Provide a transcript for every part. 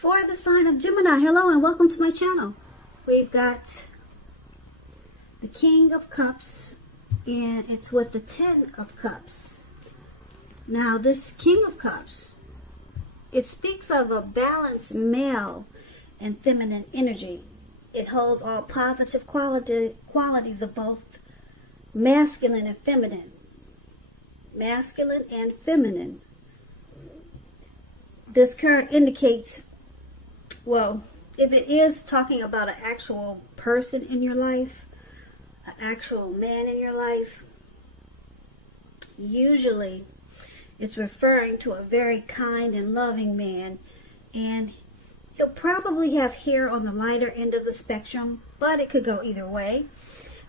For the sign of Gemini, hello and welcome to my channel. We've got the King of Cups and it's with the Ten of Cups. Now this King of Cups, it speaks of a balanced male and feminine energy. It holds all positive qualities of both masculine and feminine. Masculine and feminine. This card indicates, well, if it is talking about an actual person in your life, an actual man in your life, usually it's referring to a very kind and loving man, and he'll probably have hair on the lighter end of the spectrum, but it could go either way.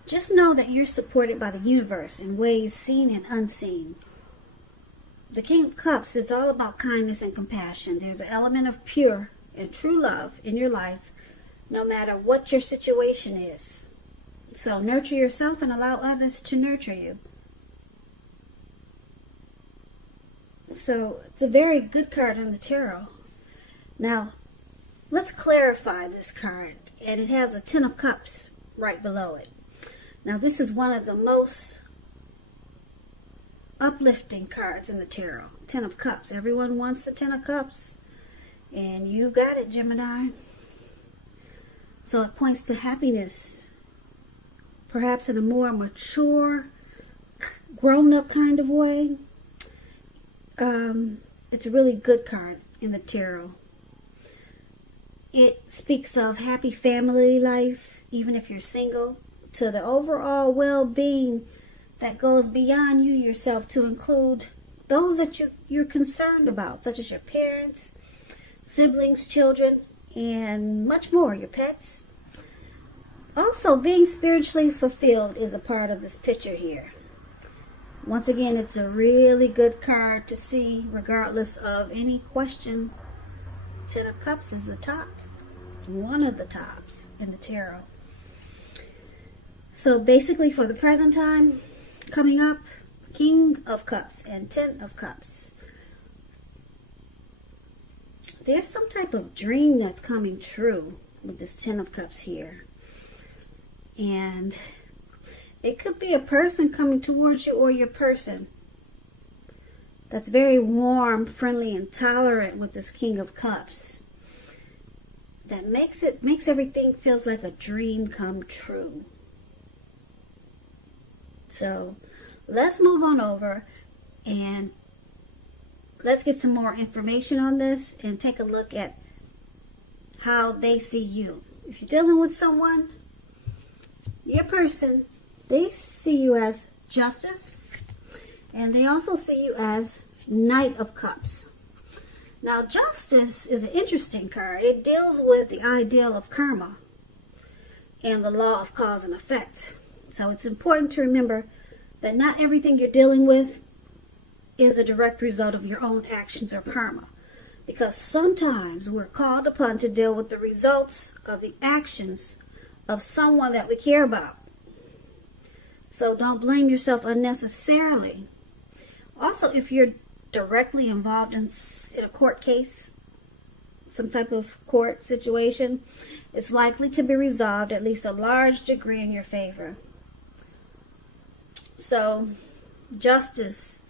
Just know that you're supported by the universe in ways seen and unseen. The King of Cups, it's all about kindness and compassion. There's an element of pure and true love in your life, no matter what your situation is. So nurture yourself and allow others to nurture you. So it's a very good card in the tarot. Now, let's clarify this card. And it has a Ten of Cups right below it. Now, this is one of the most uplifting cards in the tarot. Ten of Cups. Everyone wants the Ten of Cups. And you got it, Gemini. So it points to happiness. Perhaps in a more mature, grown-up kind of way. It's a really good card in the tarot. It speaks of happy family life, even if you're single, to the overall well-being that goes beyond you yourself to include those that you're concerned about, such as your parents, siblings, children, and much more, your pets. Also, being spiritually fulfilled is a part of this picture here. Once again, it's a really good card to see regardless of any question. Ten of Cups is the top, one of the tops in the tarot. So basically for the present time, coming up, King of Cups and Ten of Cups. There's some type of dream that's coming true with this Ten of Cups here. And it could be a person coming towards you or your person that's very warm, friendly, and tolerant with this King of Cups. That makes everything feels like a dream come true. So let's move on over and let's get some more information on this and take a look at how they see you. If you're dealing with someone, your person, they see you as Justice, and they also see you as Knight of Cups. Now, Justice is an interesting card. It deals with the ideal of karma and the law of cause and effect. So it's important to remember that not everything you're dealing with is a direct result of your own actions or karma. Because sometimes we're called upon to deal with the results of the actions of someone that we care about. So don't blame yourself unnecessarily. Also, if you're directly involved in a court case, some type of court situation, it's likely to be resolved at least a large degree in your favor. So, Justice,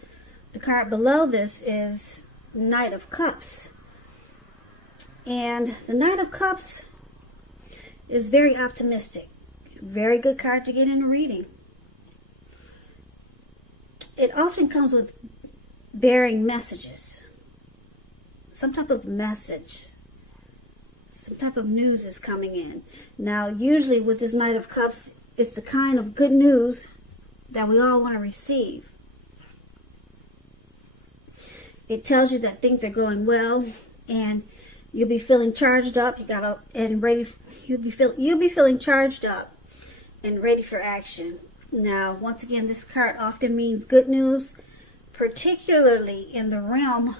the card below this is Knight of Cups. And the Knight of Cups is very optimistic. Very good card to get in a reading. It often comes with bearing messages. Some type of message. Some type of news is coming in. Now, usually with this Knight of Cups, it's the kind of good news that we all want to receive. It tells you that things are going well and you'll be feeling charged up. You'll be feeling charged up and ready for action. Now, once again, this card often means good news, particularly in the realm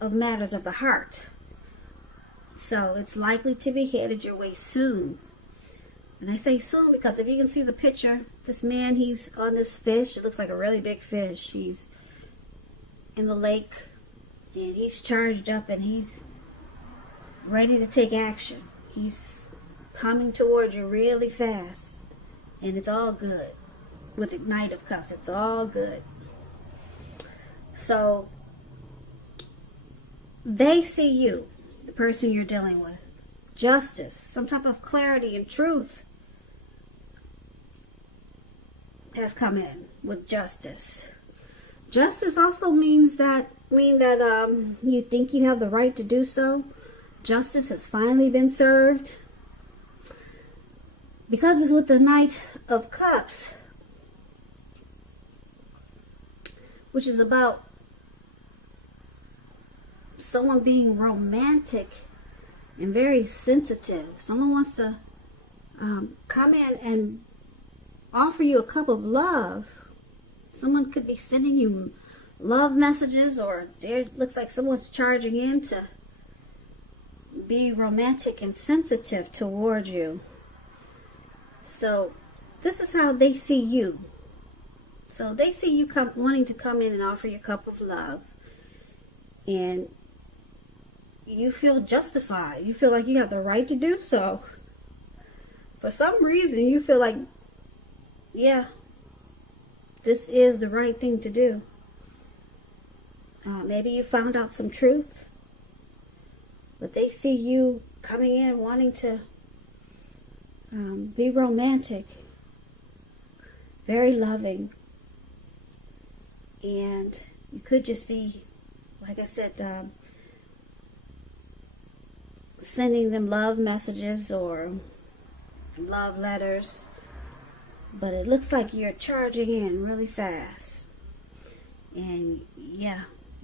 of matters of the heart. So it's likely to be headed your way soon. And I say soon because if you can see the picture, this man, he's on this fish. It looks like a really big fish. He's in the lake and he's charged up and he's ready to take action. He's coming towards you really fast. And it's all good. With the Knight of Cups, it's all good. So, they see you, the person you're dealing with. Justice, some type of clarity and truth has come in with justice. Justice also means that you think you have the right to do so. Justice has finally been served. Because it's with the Knight of Cups, which is about someone being romantic and very sensitive. Someone wants to come in and offer you a cup of love. Someone could be sending you love messages, or it looks like someone's charging in to be romantic and sensitive toward you. So this is how they see you. So they see you wanting to come in and offer you a cup of love. And you feel justified. You feel like you have the right to do so. For some reason, you feel like, yeah, this is the right thing to do. Maybe you found out some truth. But they see you coming in wanting to be romantic, very loving, and you could just be, like I said, sending them love messages or love letters, but it looks like you're charging in really fast, and yeah,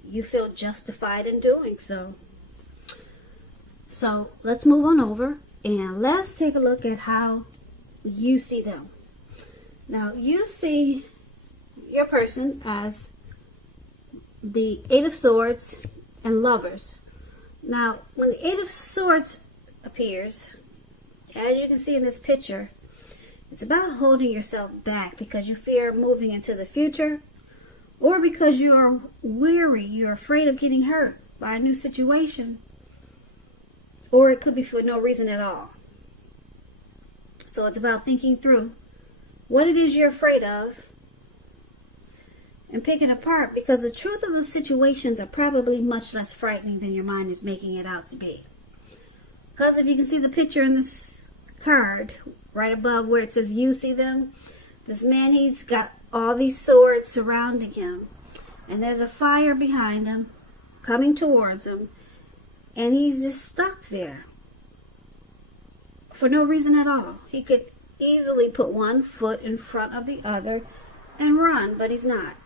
you feel justified in doing so. So let's move on over. And let's take a look at how you see them. Now, you see your person as the Eight of Swords and Lovers. Now, when the Eight of Swords appears, as you can see in this picture, it's about holding yourself back because you fear moving into the future, or because you are weary, you're afraid of getting hurt by a new situation. Or it could be for no reason at all. So it's about thinking through what it is you're afraid of and picking apart, because the truth of the situations are probably much less frightening than your mind is making it out to be. Because if you can see the picture in this card, right above where it says you see them, this man, he's got all these swords surrounding him. And there's a fire behind him, coming towards him. And he's just stuck there for no reason at all. He could easily put one foot in front of the other and run, but he's not.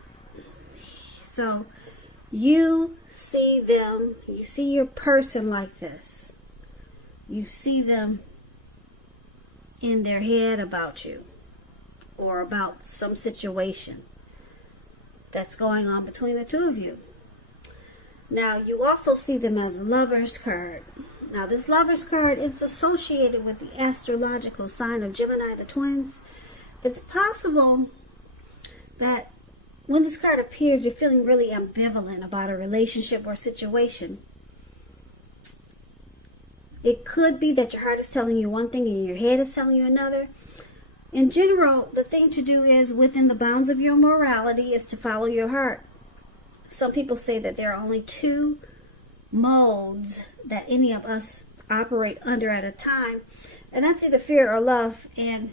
So you see them, you see your person like this. You see them in their head about you or about some situation that's going on between the two of you. Now, you also see them as Lover's card. Now, this Lover's card is associated with the astrological sign of Gemini, the twins. It's possible that when this card appears, you're feeling really ambivalent about a relationship or situation. It could be that your heart is telling you one thing and your head is telling you another. In general, the thing to do is, within the bounds of your morality, is to follow your heart. Some people say that there are only two modes that any of us operate under at a time, and that's either fear or love. And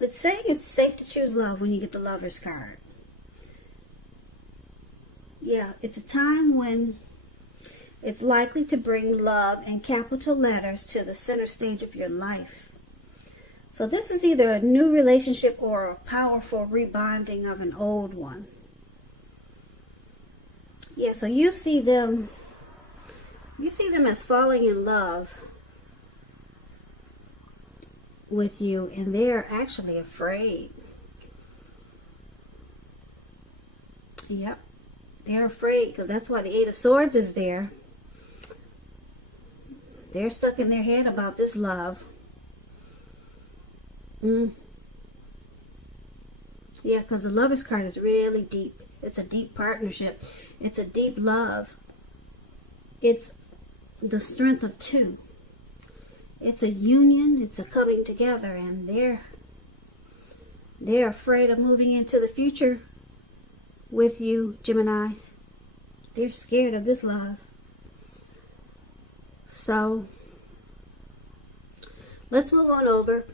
it's saying it's safe to choose love when you get the Lover's card. Yeah, it's a time when it's likely to bring love in capital letters to the center stage of your life. So this is either a new relationship or a powerful rebonding of an old one. Yeah, so you see them as falling in love with you, and they're actually afraid. Yep, they're afraid because that's why the Eight of Swords is there. They're stuck in their head about this love. Yeah, because the Lover's card is really deep. It's a deep partnership. It's a deep love. It's the strength of two. It's a union, it's a coming together, and they're afraid of moving into the future with you, Gemini. They're scared of this love. So let's move on over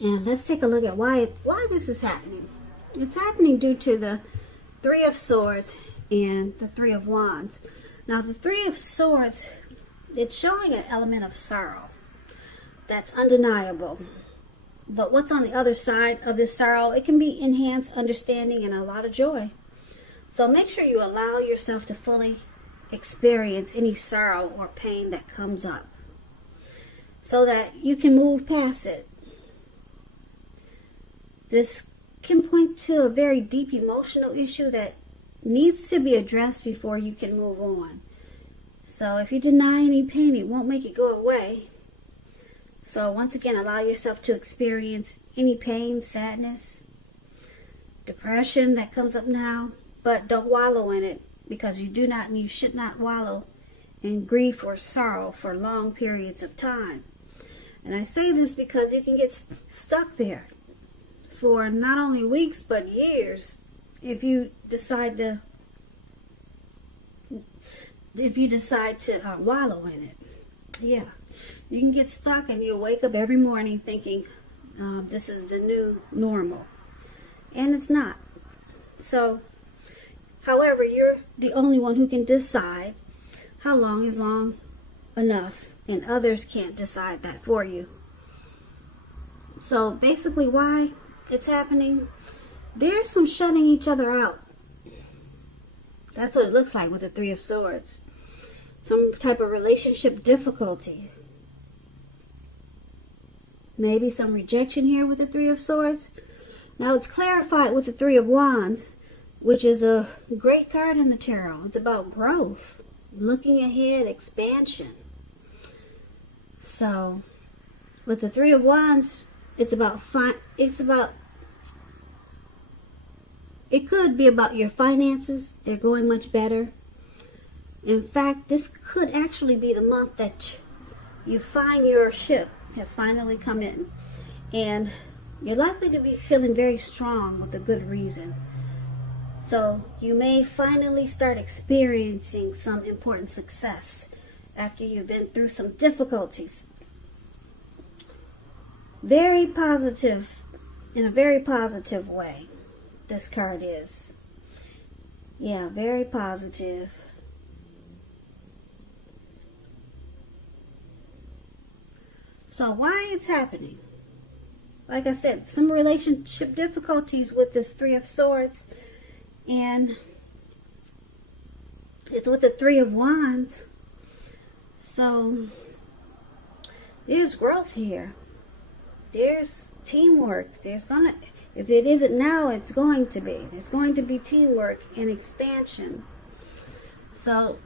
and let's take a look at why this is happening. It's happening due to the Three of Swords and the Three of Wands. Now the Three of Swords, it's showing an element of sorrow that's undeniable. But what's on the other side of this sorrow, it can be enhanced understanding and a lot of joy. So make sure you allow yourself to fully experience any sorrow or pain that comes up so that you can move past it. This can point to a very deep emotional issue that needs to be addressed before you can move on. So if you deny any pain, it won't make it go away. So once again, allow yourself to experience any pain, sadness, depression that comes up now, but don't wallow in it, because you should not wallow in grief or sorrow for long periods of time. And I say this because you can get stuck there for not only weeks but years if you decide to wallow in it. Yeah, you can get stuck and you'll wake up every morning thinking this is the new normal, and it's not. So however, you're the only one who can decide how long is long enough, and others can't decide that for you. So basically why it's happening, there's some shutting each other out. That's what it looks like with the Three of Swords. Some type of relationship difficulty. Maybe some rejection here with the Three of Swords. Now it's clarified with the Three of Wands, which is a great card in the tarot. It's about growth, looking ahead, expansion. So with the Three of Wands, it could be about your finances. They're going much better. In fact, this could actually be the month that you find your ship has finally come in, and you're likely to be feeling very strong with a good reason. So you may finally start experiencing some important success after you've been through some difficulties. Very positive, in a very positive way, this card is. Yeah, very positive. So why it's happening? Like I said, some relationship difficulties with this Three of Swords, and it's with the Three of Wands. So there's growth here. There's teamwork. If it isn't now, it's going to be. There's going to be teamwork and expansion. So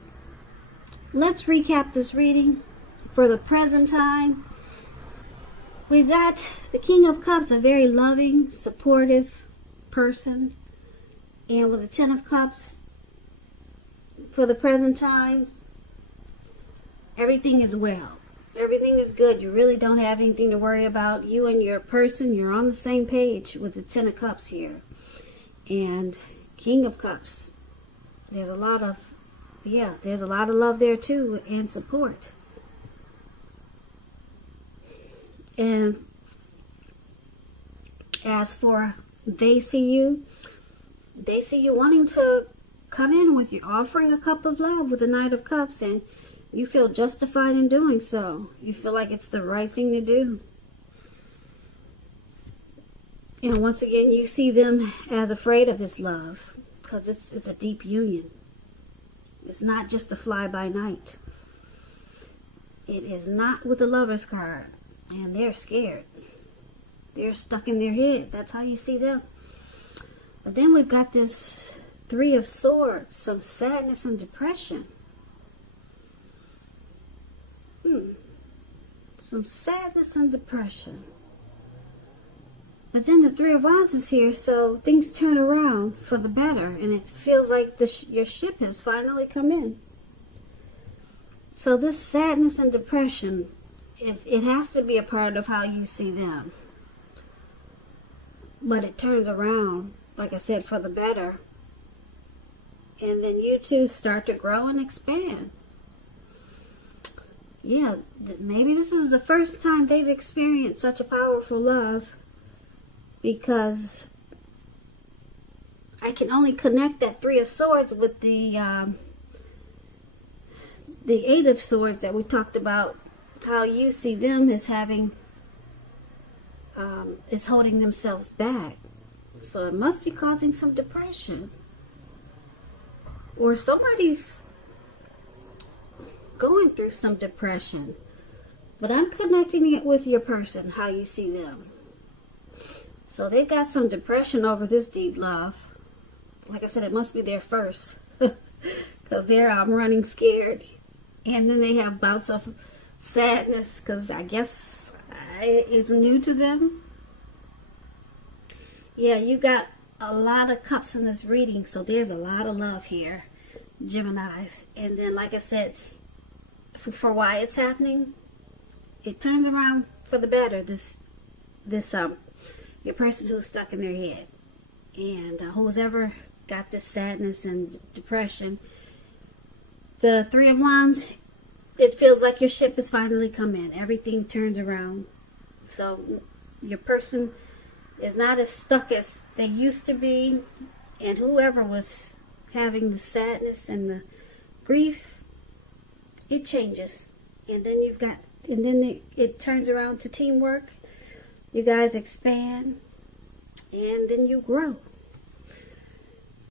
let's recap this reading for the present time. We've got the King of Cups, a very loving, supportive person. And with the Ten of Cups, for the present time, everything is well. Everything is good. You really don't have anything to worry about. You and your person, you're on the same page with the Ten of Cups here. And King of Cups, there's a lot of love there too, and support. And as for they see you wanting to come in with you, offering a cup of love with the Knight of Cups, and you feel justified in doing so. You feel like it's the right thing to do. And once again, you see them as afraid of this love, because it's a deep union. It's not just a fly-by-night. It is not with the Lover's card. And they're scared. They're stuck in their head. That's how you see them. But then we've got this Three of Swords, some sadness and depression. Some sadness and depression. But then the Three of Wands is here, so things turn around for the better, and it feels like your ship has finally come in. So this sadness and depression, it has to be a part of how you see them. But it turns around, like I said, for the better. And then you two start to grow and expand. Yeah, maybe this is the first time they've experienced such a powerful love, because I can only connect that Three of Swords with the Eight of Swords that we talked about, how you see them as having, is holding themselves back. So it must be causing some depression. Or somebody's going through some depression. But I'm connecting it with your person, how you see them. So they've got some depression over this deep love. Like I said, it must be their first. Because they're running scared. And then they have bouts of sadness, because I guess it's new to them. Yeah, you got a lot of cups in this reading, so there's a lot of love here, Geminis. And then, like I said, for why it's happening, it turns around for the better. Your person who's stuck in their head, and who's ever got this sadness and depression, the Three of Wands, it feels like your ship has finally come in. Everything turns around. So your person is not as stuck as they used to be, and whoever was having the sadness and the grief, it changes. And then it turns around to teamwork. You guys expand, and then you grow.